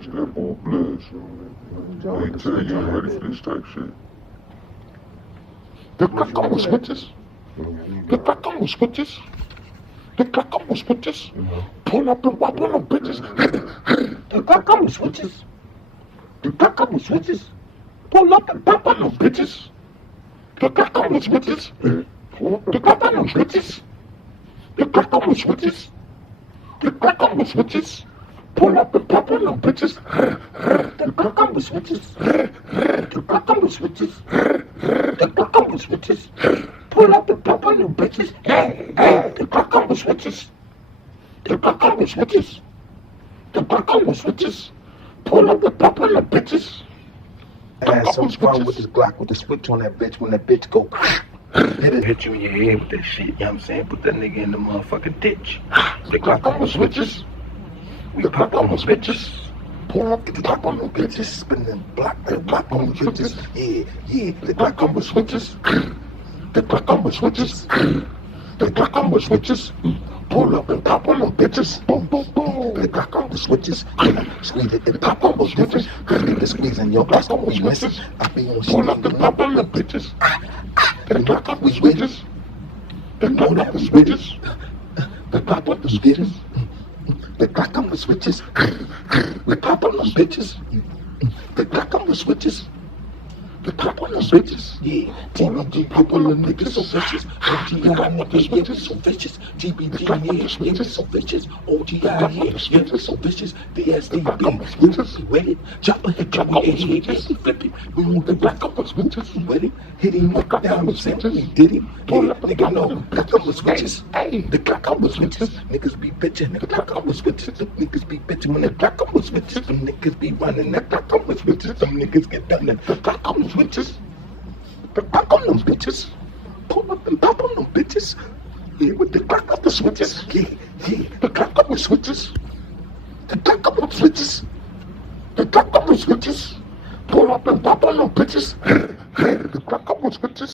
It's that boy blood, so they tell you I'm ready for this type shit. The Glock on the switches. The Glock on the switches. The Glock on the switches. Pull up and whop on them bitches. The Glock on the switches. The Glock on the switches. Pull up and pop on them bitches. The Glock on the switches. The Glock on the switches. The Glock on the switches. The Glock on the switches. Pull up and pop on them bitches. The Glock on the switches. The Glock on the switches. The Glock on the switches. Pull up and pop on them bitches. The Glock on the switches. The Glock on the switches. The Glock on the switches. Pull up and pop on them bitches. I had some fun with this Glock with the switch on that bitch when that bitch go. It'll hit you in your head with that shit, you know what I'm saying? Put that nigga in the motherfucking ditch. The Glock on the switches. The Glock on the switches. Pull up the Glock on the bitches. Spin the block, the Glock on the switches. Yeah, The Glock on the switches. The Glock on the switches. The Glock on the switches. Pull up and pop on them bitches. Boom, boom, boom. The Glock on the switches. Squeeze it and pop on the switches. The squeezing your ass on the switches. I be on shit. Pull up and pop on them bitches. The Glock on the switches. The Glock on the switches. The Glock on the switches. The Glock on the switches. The pop on those bitches. The Glock on the switches. The Glock on the switches. Yeah, TBG pop on them niggas so vicious. OGI niggas, yeah, we so vicious. TBG, yeah, we so vicious. OGI, yeah, we so vicious. DSDB, we with it. Chopper hit you, we flip it. We move the Glock on the switches, we with it. Hit him up down, we said we did it. Nigga, no, Glock on the switches. The Glock on the switches. Niggas be bitching, the Glock on the switches. The niggas be bitching when the Glock on the switches. Them niggas be running, the Glock on the switches. Them niggas get done, the Glock on the switches. The Glock on them bitches. Pull up and pop on them bitches. Yeah, with the Glock on the switches. Yeah, the Glock on the switches. The Glock on the switches. The Glock on the switches. Pull up and pop on them bitches. The Glock on the switches.